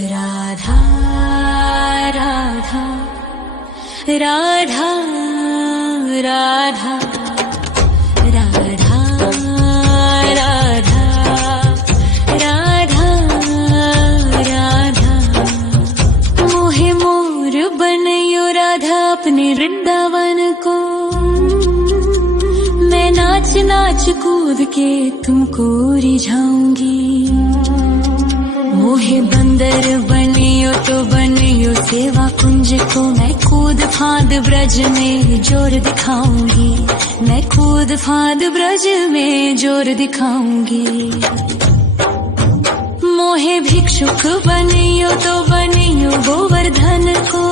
राधा राधा राधा राधा राधा राधा राधा राधा मोहे मोर बनयो राधा अपने वृंदावन को। मैं नाच नाच कूद के तुमको रिझाऊंगी। मोहे बंदर बनियो तो बनियो सेवा कुंज को। मैं कूद फांद ब्रज में जोर दिखाऊंगी। मैं कूद फांद ब्रज में जोर दिखाऊंगी। मोहे भिक्षुक बनियो तो बनियो गोवर्धन को।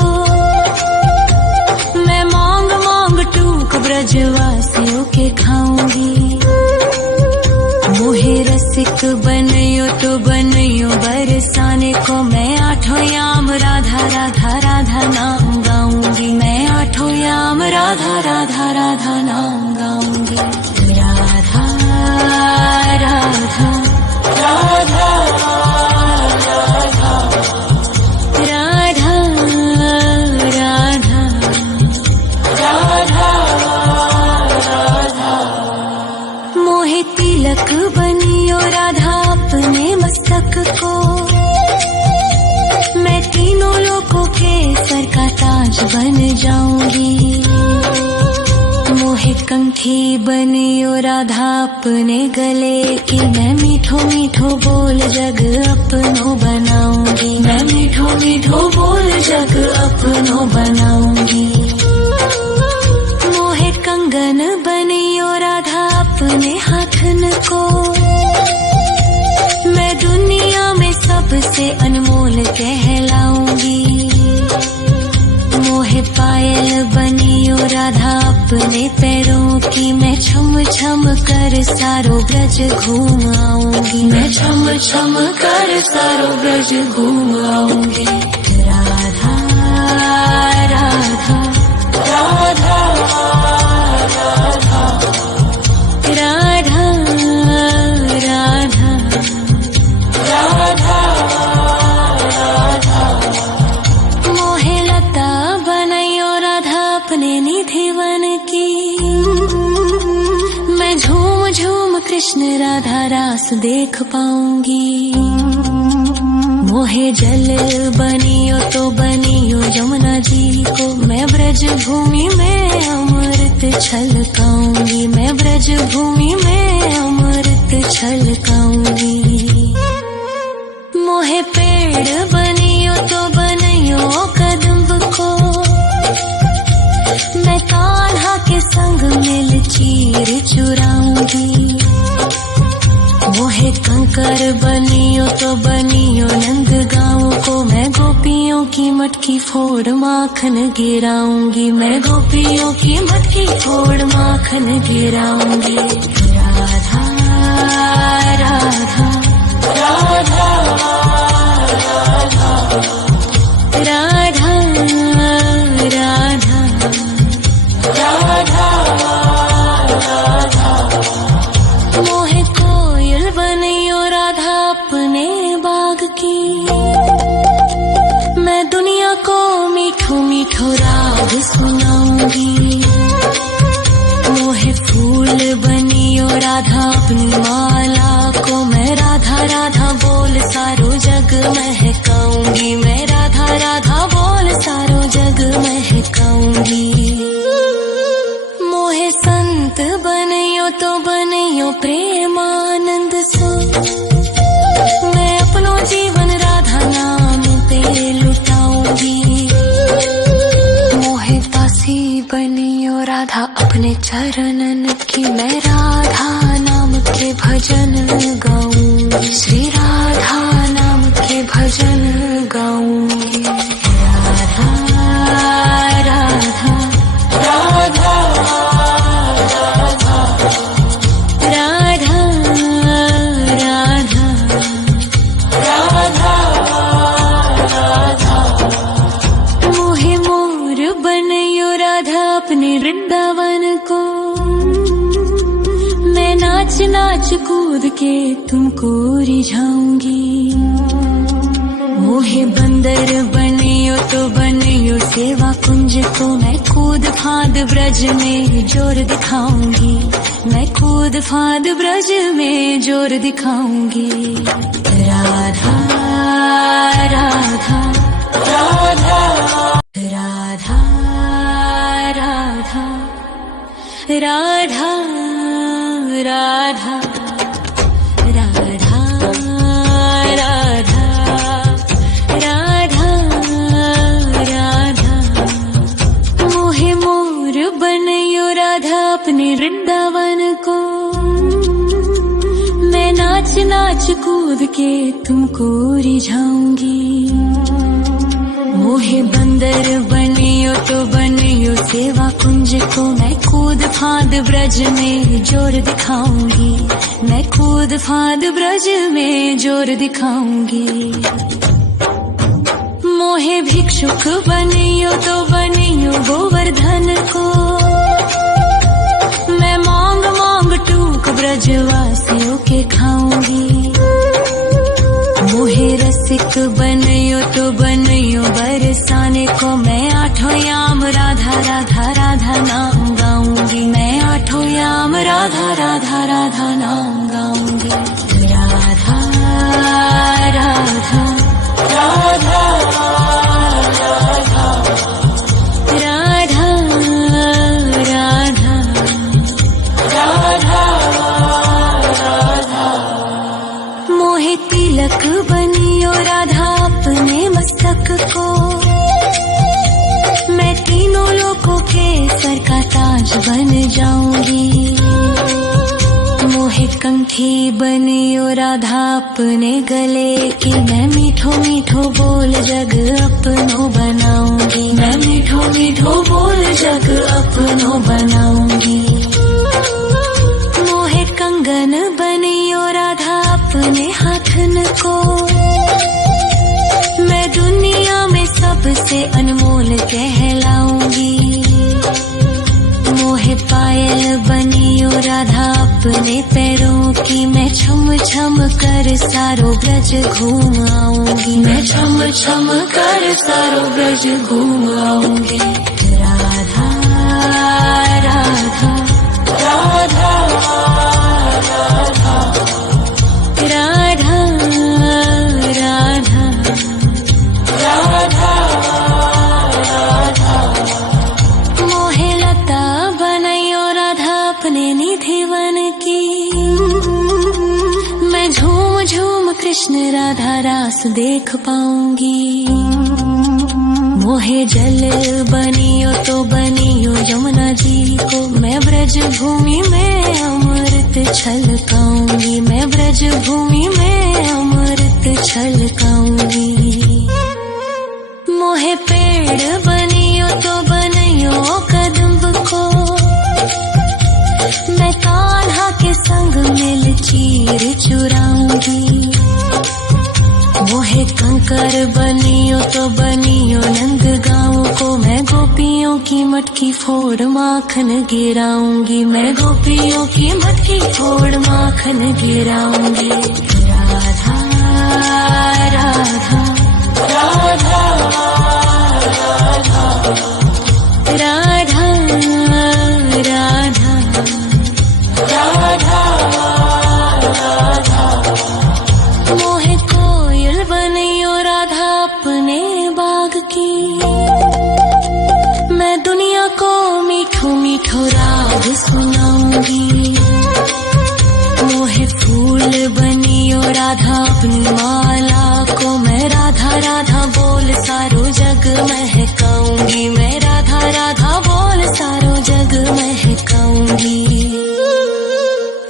मैं मांग मांग टूक ब्रजवासियों के खाऊंगी। मोहे रसिक बनियो तो बनियो बरसाने को। मैं आठों याम राधा राधा राधा नाम गाऊंगी। मैं आठों याम राधा राधा राधा नाम गाऊंगी। राधा राधा राधा राधा राधा राधा राधा। मोहे तिलक बनियो राधा अपने मस्तक को। मैं तीनों लोगों के सर का ताज बन जाऊंगी। मोहे कंठी बनियो राधा अपने गले की। मैं मीठो मीठो बोल जग अपनो बनाऊंगी। मैं मीठो मीठो बोल जग अपनो बनाऊंगी। मोहे कंगन बनियो राधा अपने हाथन को। मैं दुनिया में सबसे अनमोल कहलाऊंगी। मोहे पायल बनियो राधा अपने पैरों की। मैं छम छम कर सारो ब्रज घूम आऊंगी। मैं छम छम कर सारो ब्रज घूम आऊंगी। राधा राधा राधा राधा राधा राधा राधा। मोहे लता बनयो राधा अपने निधि वन की। मैं झूम झूम कृष्ण राधा रास देख पाऊंगी। मोहे जल बनियो तो बनियो यमुना जी को। मैं ब्रज भूमि में अमृत छलकाऊंगी। मैं ब्रज भूमि में अमृत छलकाऊंगी। मोहे पेड़ बनियो तो बनियो कदम्ब को। मैं कान्हा के संग मिल चीर चुराऊंगी। मोहे कंकर बनियो तो बनियो नंद गाँव को। मैं गोपियों की मटकी फोड़ माखन गिराऊंगी। मैं गोपियों की मटकी फोड़ माखन गिराऊंगी। राधा राधा राधा राधा राधा राधा राधा। मोहे कोयल बनियो राधा अपने बाग की। मैं दुनिया को मीठो मीठो राग सुनाऊंगी। मोहे फूल बनियो राधा अपनी माला को। मैं राधा राधा बोल सारो जग महकाऊंगी। मैं राधा राधा बोल सारो जग महकाऊंगी। मोहे संत बनियो तो बनियो प्रेमानंद सो। मैं अपनो जीवन राधा नाम पे लुटाऊंगी। मोहे दासी बनियो राधा अपने चरणन की। मैं राधा नाम के भजन गाऊंगी। श्री राधा नाम के भजन गाऊंगी। राधा राधा राधा राधा राधा राधा। मोहे मोर बनयो राधा अपने वृंदावन को। मैं नाच नाच कूद के तुमको रिझाऊंगी। मोहे बंदर बनियो तो बनियो सेवा कुंज को, मैं कूद फांद ब्रज में जोर दिखाऊंगी, मैं कूद फांद ब्रज में जोर दिखाऊंगी। राधा राधा राधा राधा राधा राधा राधा राधा राधा राधा। मोहे मोर बनयो राधा अपने वृंदावन को, मैं नाच नाच कूद के तुमको रिझाऊंगी। मोहे बंदर बनियो तो बनियो सेवा कुंज को, मैं कूद फांद ब्रज में जोर दिखाऊंगी, मैं कूद फांद ब्रज में जोर दिखाऊंगी। मोहे भिक्षुक बनियो तो बनियो गोवर्धन को, मैं मांग मांग टूक ब्रजवासियों के खाऊंगी। मोहे रसिक बनियो तो बनियो बरसाने को, मैं आठों याम राधा राधा राधा नाम गाऊंगी, मैं आठों याम राधा राधा राधा नाम गाऊंगी। राधा राधा राधा राधा राधा राधा राधा। मोहे तिलक बनियो राधा अपने मस्तक को, मैं तीनों लोगों के सर का ताज बन जाऊंगी। मोहे कंठी बनियो राधा अपने गले की, मैं मीठो मीठो बोल जग अपनो बनाऊंगी, मैं मीठो मीठो बोल जग अपनो बनाऊंगी। मोहे कंगन बनियो राधा अपने हाथन को, मैं दुनिया में सबसे अनमोल कहलाऊंगी। मोहे पायल बनियो राधा अपने पैरों की, मैं छम छम कर सारो ब्रज घूम आऊंगी, मैं छम छम कर सारो ब्रज घूम आऊंगी। राधा राधा राधा राधा राधा राधा राधा राधा। मोहे लता बनयो राधा अपने निधि वन की, मैं झूम झूम कृष्ण राधा रास देख पाऊंगी। मोहे जल बनियो तो बनियो यमुना जी को, मैं ब्रज भूमि में अमृत छलकाऊंगी, मैं ब्रज भूमि में अमृत छलकाऊंगी। मोहे पेड़ बनियो तो बनियो कदम्ब को, मैं कान्हा के संग मिल चीर चुराऊंगी। मोहे कंकर बनियो तो बनियो नंद गाँव को, मैं गोपियों की मटकी फोड़ माखन गिराऊंगी, मैं गोपियों की मटकी फोड़ माखन गिराऊंगी। राधा राधा राधा राधा राधा राधा राधा। मोहे कोयल बनियो राधा अपने बाग की, मैं दुनिया को मीठो मीठो राग सुनाऊंगी। मोहे फूल बनियो राधा अपनी माला को, मैं राधा राधा बोल सारो जग महकाऊंगी, मैं राधा राधा बोल सारो जग महकाऊंगी।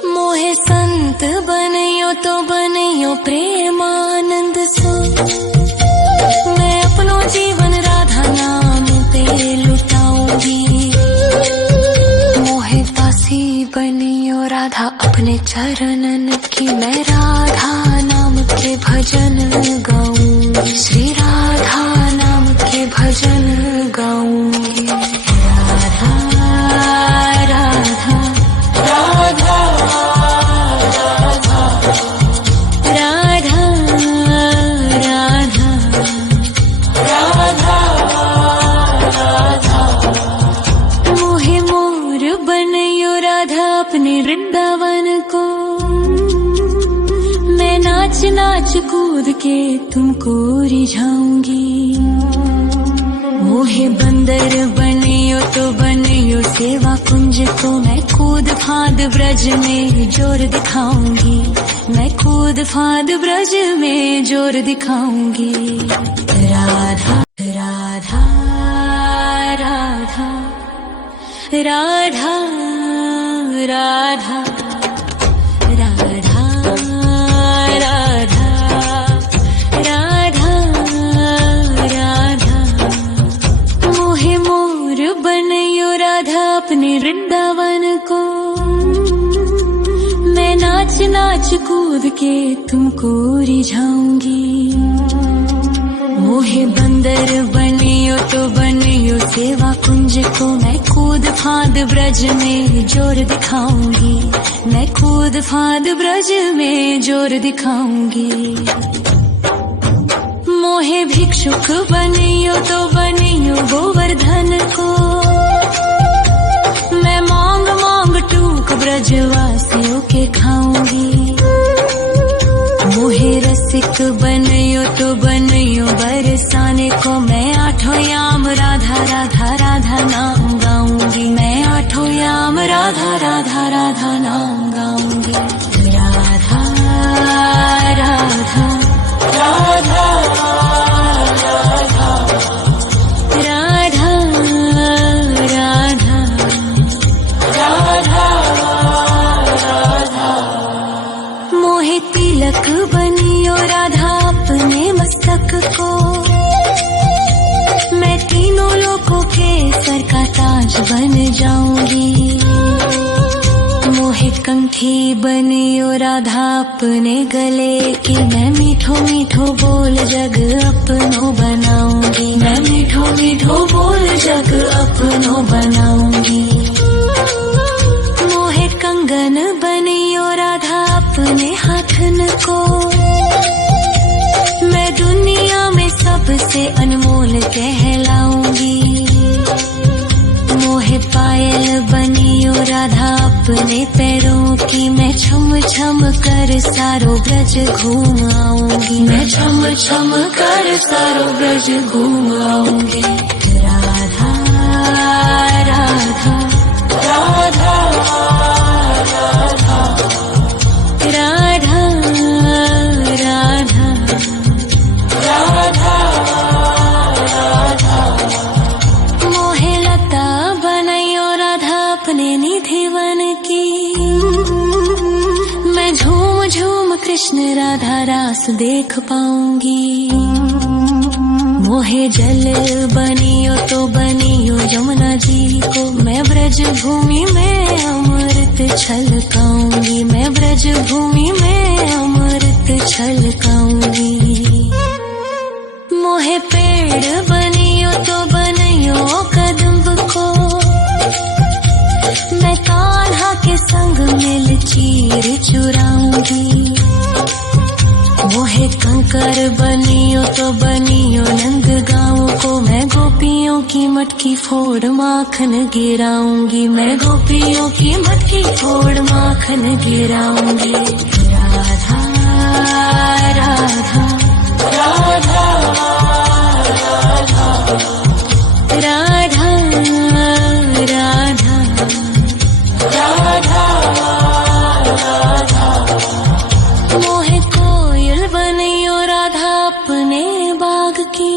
मोहे संत बनियो तो बनियो प्रेमानंद सो, मैं अपनो जीवन राधा नाम पे लुटाऊंगी। मोहे दासी बनियो राधा अपने चरणन की, मैं राधा नाम के भजन गाऊंगी, श्री राधा नाम के भजन गाऊंगी। राधा राधा राधा राधा राधा राधा कूद के तुमको रिझाऊंगी। मोहे बंदर बनियो तो बनियो सेवा कुंज को, मैं कूद फांद ब्रज में जोर दिखाऊंगी। मैं कूद फांद ब्रज में जोर दिखाऊंगी। राधा राधा राधा राधा राधा राधा राधा राधा राधा। मोहे मोर बनयो राधा अपने वृंदावन को, मैं नाच नाच कूद के तुमको रिझाऊंगी। मोहे बंदर बनियो तो बनियो सेवा कुंज को, मैं कूद फांद ब्रज में जोर दिखाऊंगी। मैं कूद फांद ब्रज में जोर दिखाऊंगी। मोहे भिक्षुक बनियो तो बनियो गोवर्धन को, मैं मांग मांग टूक ब्रजवासियों के खाऊंगी। मोहे रसिक बनियो तो बनियो बरसाने को, मैं आठों याम राधा राधा राधा नाम गाऊंगी। मैं आठों याम राधा राधा राधा नाम गाऊंगी। राधा राधा राधा राधा राधा राधा राधा। मोहे तिलक बनियो राधा अपने मस्तक को, मैं तीनों लोगों के सर का ताज बन जाऊंगी। मोहे कंठी बनियो राधा अपने गले की, मैं मीठो मीठो बोल जग अपनो बनाऊंगी। मैं मीठो मीठो बोल जग अपनो बनाऊंगी। मोहे कंगन बनियो राधा अपने हाथन को, मैं दुनिया में सबसे अनमोल कहलाऊंगी। मोहे पायल बनियो राधा अपने पैरों की, मैं छम छम कर सारो ब्रज घूम आऊंगी। मैं छम छम कर सारो ब्रज घूम आऊंगी। राधा राधा राधा राधा राधा राधा राधा। मोहे लता बनयो राधा अपने निधिवन की, मैं झूम झूम कृष्ण राधा रास देख पाऊंगी। मोहे जल बनियो तो बनियो यमुना जी को, मैं ब्रज भूमि में अमृत छलकाऊंगी। मैं ब्रज भूमि में अमृत छलकाऊंगी। मोहे पेड़ बनियो तो बनियो कदम्ब को, मैं कान्हा के संग मिल चीर चुराऊंगी। मोहे कंकर बनियो तो बनियो नंद गाँव को, मैं गोपियों की मटकी फोड़ माखन गिराऊंगी। मैं गोपियों की मटकी फोड़ माखन गिराऊंगी। राधा राधा राधा राधा राधा राधा राधा। मोहे कोयल बनियो राधा अपने बाग की,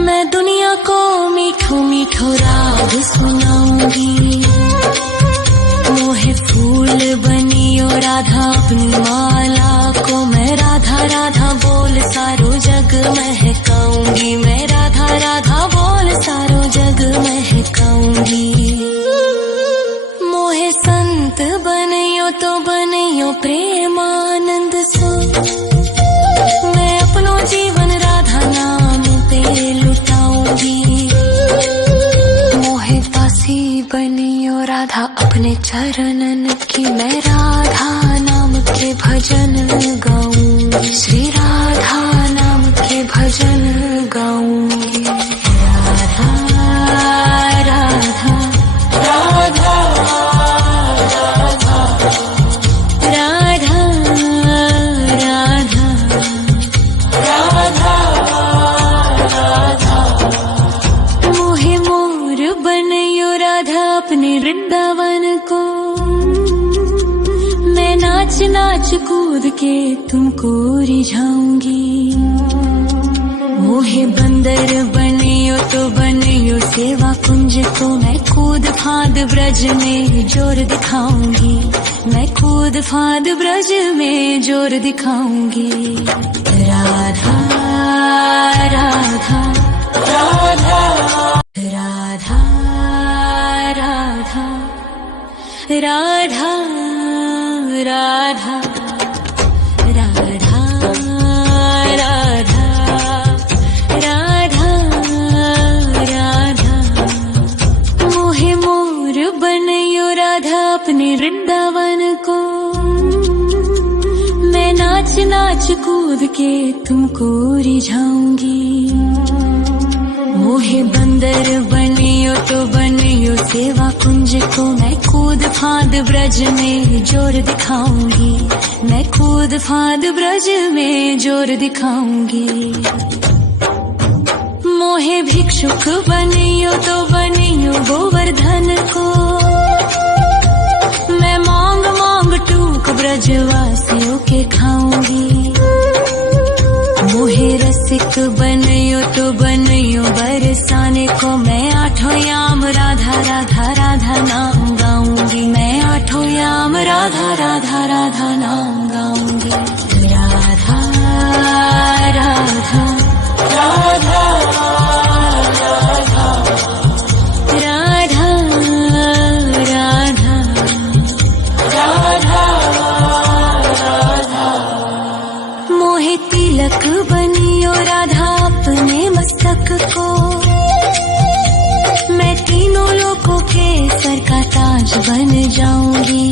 मैं दुनिया को मीठो मीठो राग सुनाऊंगी। मोहे फूल बनियो राधा अपनी माला को, मैं राधा राधा बोल सारो जग महकाऊंगी। मैं राधा राधा बोल सारो जग महकाऊंगी। मोहे संत बनियो तो बनियो प्रेमानंद सो, मैं अपनो जीवन राधा नाम पे लुटाऊंगी। मोहे दासी बनियो राधा अपने चरणन की, मैं राधा नाम के भजन गाऊंगी। श्री राधा नाम के भजन गाऊंगी। राधा राधा राधा राधा राधा राधा नाच कूद के तुमको रिझाऊंगी। मोहे बंदर बनियो तो बनियो सेवा कुंज को, मैं कूद फांद ब्रज में जोर दिखाऊंगी। मैं कूद फांद ब्रज में जोर दिखाऊंगी। राधा राधा राधा राधा राधा राधा राधा राधा राधा राधा राधा। मोहे मोर बनयो राधा अपने वृंदावन को, मैं नाच नाच कूद के तुमको रिझाऊंगी। मोहे बंदर बनियो तो बनियो सेवा कुंज को, मैं कूद फांद ब्रज में जोर दिखाऊंगी। मैं कूद फांद ब्रज में जोर दिखाऊंगी। मोहे भिक्षुक बनियो तो बनियो गोवर्धन को, मैं मांग मांग टूक ब्रजवासियों के खाऊंगी। मोहे रसिक बनियो तो बनियो बरसाने को, मैं आठों याम राधा राधा राधा नाम गाऊंगी। मैं आठों याम राधा राधा राधा नाम गाऊंगी। राधा राधा राधा राधा राधा राधा राधा। मोहे तिलक बनियो राधा अपने मस्तक को, मैं तीनों लोगों के सर का ताज बन जाऊंगी।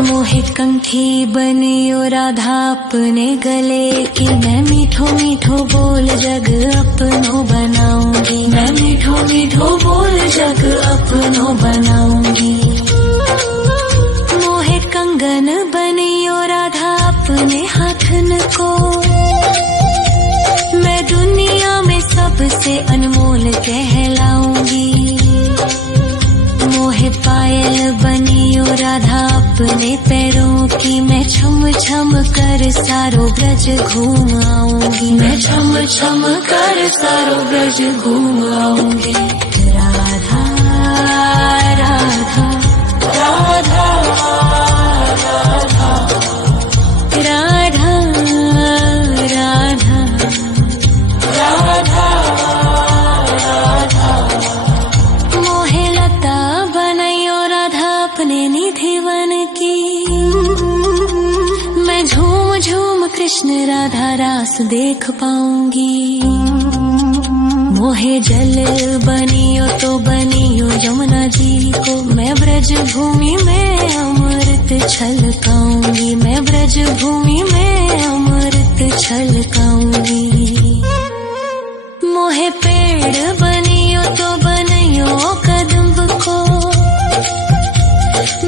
मोहे कंठी बनियो राधा अपने गले की, मैं मीठो मीठो बोल जग अपनो बनाऊंगी। मैं मीठो मीठो बोल जग अपनो बनाऊंगी। मोहे कंगन बनियो राधा अपने हाथन को, मैं दुनिया में सबसे अनमोल कहलाऊंगी। मोहे पायल बनियो राधा अपने पैरों की, मैं छम छम कर सारो ब्रज घूम आऊंगी। मैं छम छम कर सारो ब्रज घूम आऊंगी। राधा राधा राधा राधा राधा राधा राधा राधा। मोहे लता बनयो राधा अपने निधि वन की, मैं झूम झूम कृष्ण राधा रास देख पाऊंगी। मोहे जल बनियो तो बनियो यमुना जी को, मैं ब्रज भूमि में अमृत छलकाऊंगी। मैं ब्रज भूमि में अमृत छलकाऊंगी। मोहे पेड़ बनियो तो बनियो कदम्ब को,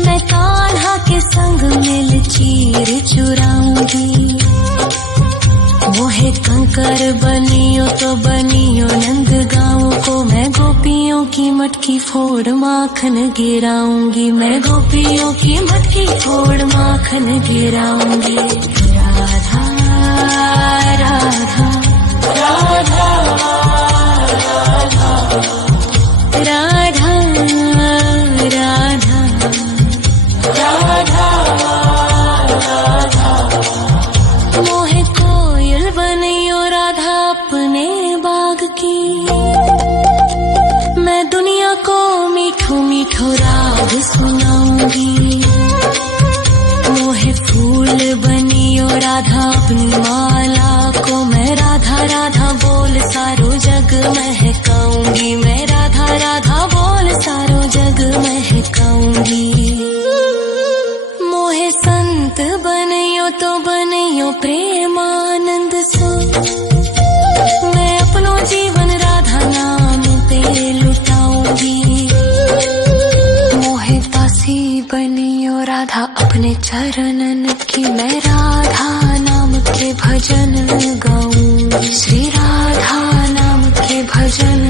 मैं कान्हा के संग मिल चीर चुराऊंगी। मोहे कंकर बनियो तो बनियो नंद गाँव को, मैं गोपियों की मटकी फोड़ माखन गिराऊंगी। मैं गोपियों की मटकी फोड़ माखन गिराऊंगी। राधा राधा राधा राधा राधा राधा राधा। मोहे कोयल बनियो राधा अपने बाग की, मैं दुनिया को मीठो मीठो राग सुनाऊंगी। मोहे फूल बनियो राधा अपनी माला को, मैं राधा राधा बोल सारो जग महकाऊंगी। मैं राधा राधा बोल सारो जग महकाऊंगी। मोहे संत बनियो तो बनियो प्रेमानंद सो, मैं अपनो जीवन राधा नाम पे लुटाऊंगी। मोहे दासी बनियो राधा अपने चरणन की, मैं राधा नाम के भजन गाऊंगी। श्री राधा नाम के भजन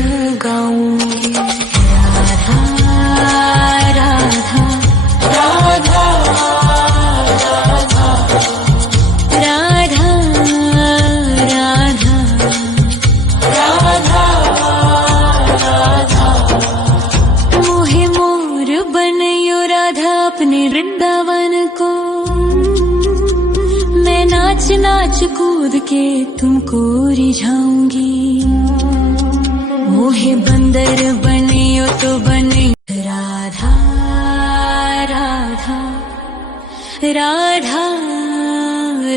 गाऊंगी। राधा राधा राधा राधा कूद के तुमको रिझाऊंगी। मोहे बंदर बनियो तो बनियो राधा राधा राधा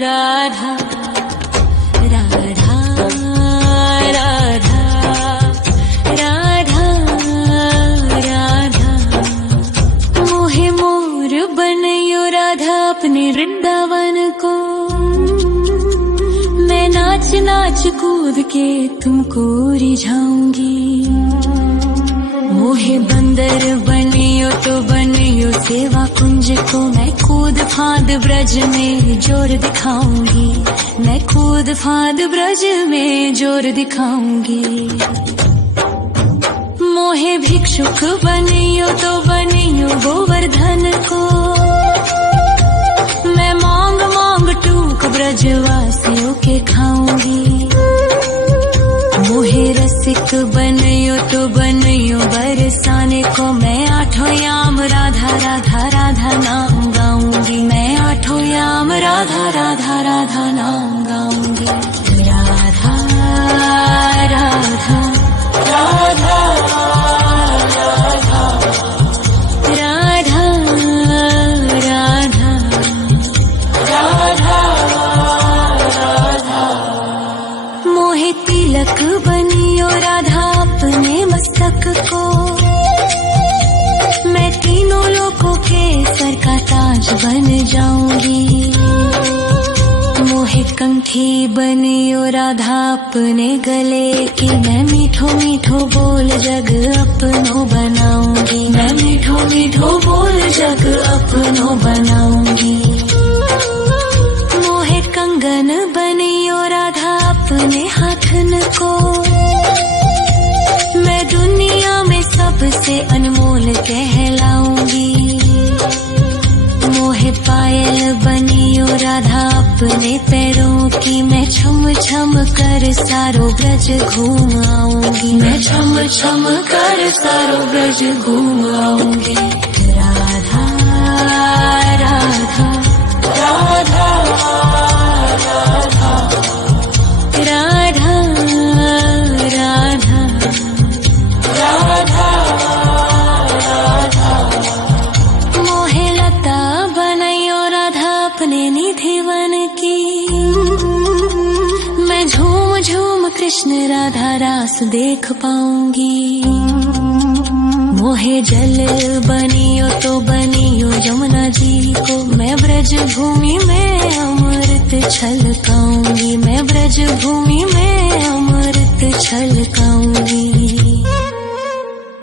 राधा राधा राधा राधा राधा। मोहे मोर बनियो राधा अपने वृंदावन को। मैं नाच नाच कूद के तुमको रिझाऊंगी। मोहे बंदर बनियो तो बनियो सेवा कुंज को। मैं कूद फांद ब्रज में जोर दिखाऊंगी। मैं कूद फांद ब्रज में जोर दिखाऊंगी। मोहे भिक्षुक बनियो तो बनियो गोवर्धन को। मैं मांग मांग टूक ब्रजवासियों के खाऊंगी। मोहे रसिक बनियो तो बनियो बरसाने को। मैं आठों याम राधा राधा राधा नाम गाऊंगी। मैं आठों याम राधा राधा राधा नाम गाऊंगी। राधा राधा राधा राधा राधा राधा राधा। मोहे तिलक बनियो राधा अपने मस्तक को। मैं तीनों लोगों के सर का ताज बन जाऊंगी। मोहे कंठी बनियो राधा अपने गले की। मैं मीठो मीठो बोल जग अपनो बनाऊंगी। मैं मीठो मीठो बोल जग अपनो बनाऊंगी। मोहे कंगन बनियो राधा अपने हाथन को। मैं दुनिया में सबसे अनमोल कहलाऊंगी। मोहे पायल बनियो राधा अपने पैरों की। मैं छम छम कर सारो ब्रज घूम आऊंगी। मैं छम छम कर सारो ब्रज घूम आऊंगी। राधा राधा राधा राधा राधा राधा राधा। मोहे लता बनियो राधा अपने निधिवन की। मैं झूम झूम कृष्ण राधा रास देख पाऊंगी। मोहे जल बनियो तो बनियो यमुना जी को। मैं ब्रज भूमि में अमृत छलकाऊंगी। मैं ब्रज भूमि में अमृत छलकाऊंगी।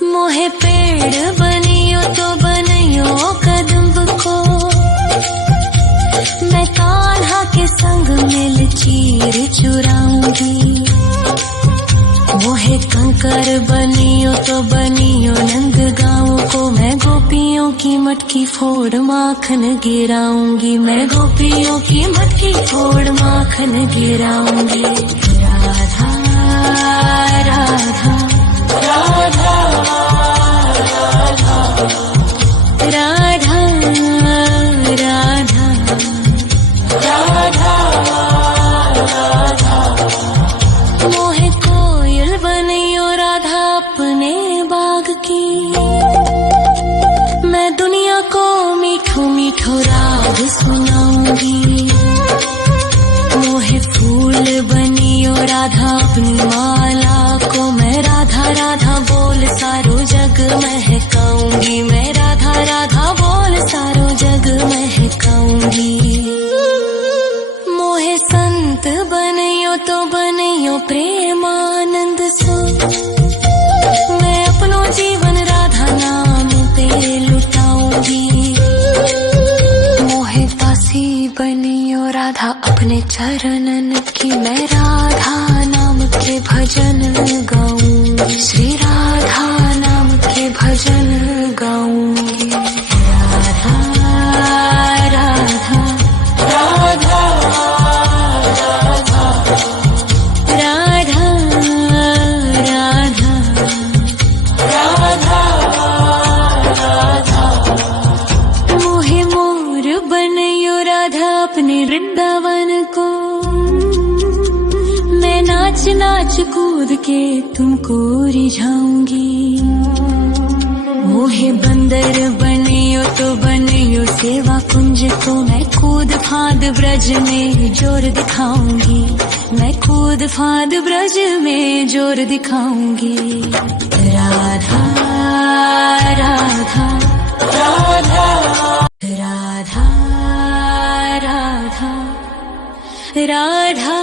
मोहे पेड़ बनियो तो बनियो कदम्ब को। मैं कान्हा के संग मिल चीर चुराऊंगी। मोहे कंकर बनियो तो बनियो नंद गाँव को। मैं गोपियों की मटकी फोड़ माखन गिराऊंगी। मैं गोपियों की मटकी फोड़ माखन गिराऊंगी। राधा राधा राधा राधा राधा राधा राधा। मोहे कोयल बनियो राधा अपने बाग की। मैं दुनिया को मीठो मीठो राग सुनाऊंगी। मोहे फूल बनियो राधा अपनी माला को। मैं राधा राधा बोल सारो जग महकाऊंगी। मैं राधा राधा बोल सारो जग महकाऊंगी। मोहे संत बनियो तो बनियो प्रेमानंद सो। मैं अपनो जीवन राधा नाम पे लुटाऊंगी। मोहे दासी बनियो राधा अपने चरणन की। मैं राधा नाम के भजन गाऊंगी। श्री राधा नाम के भजन गाऊंगी। राधा राधा राधा राधा राधा राधा राधा। मोहे मोर बनियो राधा अपने वृंदावन को। नाच नाच कूद के तुमको रिझाऊंगी। मोहे बंदर बनियो तो बनियो सेवा कुंज को, मैं कूद फांद ब्रज में जोर दिखाऊंगी। मैं कूद फांद ब्रज में जोर दिखाऊंगी। राधा राधा राधा राधा राधा राधा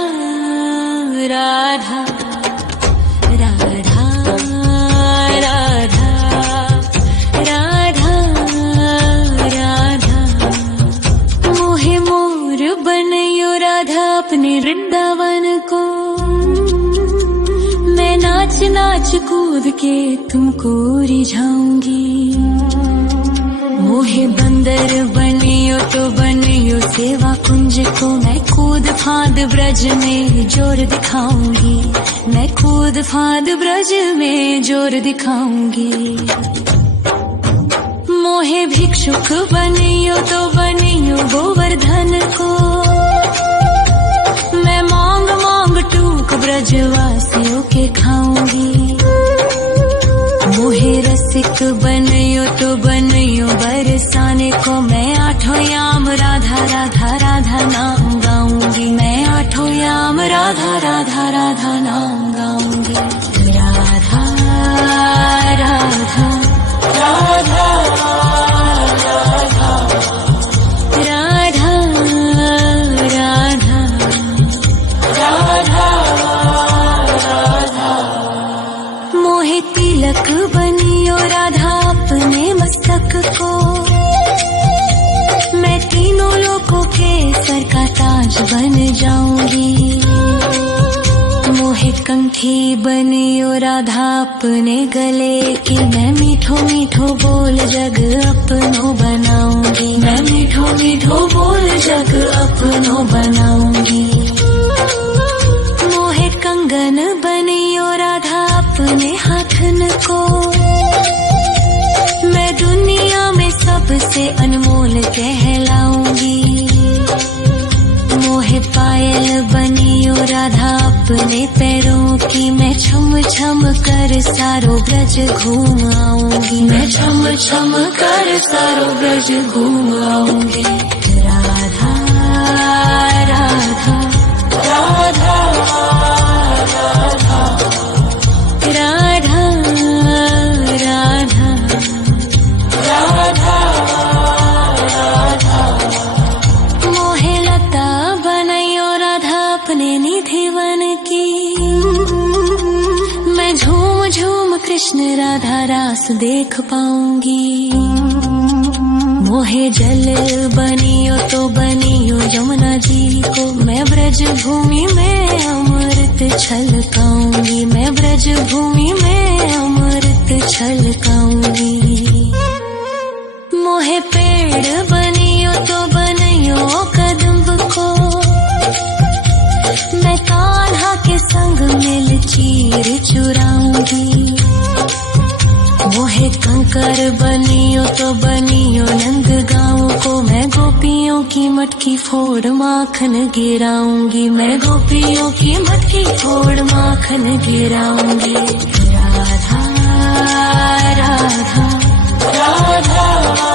राधा राधा राधा राधा राधा। मोहे मोर बनयो राधा अपने वृंदावन को, मैं नाच नाच कूद के तुमको रिझाऊंगी। मोहे बंदर बनियो तो बनियो सेवा कुंज को, मैं कूद फांद ब्रज में जोर दिखाऊंगी। मैं कूद फांद ब्रज में जोर दिखाऊंगी। मोहे भिक्षुक बनियो तो बनियो गोवर्धन को, मैं मांग मांग टूक ब्रजवासियों के खाऊंगी। मोहे रसिक बनियो तो बनियो बरसाने को, मैं आठों याम राधा राधा राधा नाम गाऊंगी। मैं आठों याम राधा राधा राधा नाम गाऊंगी। राधा राधा राधा राधा राधा राधा राधा। मोहे तिलक बनियो राधा अपने मस्तक को, मैं तीनों लोगों के सर का ताज बन जाऊंगी। मोहे कंठी बनियो राधा अपने गले की, मैं मीठो मीठो बोल जग अपनो बनाऊंगी। मैं मीठो मीठो बोल जग अपनो बनाऊंगी। मोहे कंगन बनियो राधा अपने हाथन को, मैं दुनिया में सबसे अनमोल कहलाऊंगी। मोहे पायल बनियो राधा अपने पैरों की, मैं छम छम कर सारो ब्रज घूम आऊंगी। मैं छम छम कर सारो ब्रज घूम आऊंगी। राधा राधा राधा राधा राधा राधा राधा राधा। मोहे लता बनयो राधा अपने निधि वन की, मैं झूम झूम कृष्ण राधा रास देख पाऊंगी। मोहे जल बनियो तो बनियो यमुना जी को, मैं ब्रज भूमि में अमृत छलकाऊंगी। मैं ब्रज भूमि में अमृत छलकाऊंगी। मोहे पेड़ बनियो तो बनियो कदम्ब को, मैं कान्हा के संग मिल चीर चुराऊंगी। मोहे कंकर बनियो तो बनियो नंद गाँव को, मैं गोपियों की मटकी फोड़ माखन गिराऊंगी। मैं गोपियों की मटकी फोड़ माखन गिराऊंगी। राधा राधा राधा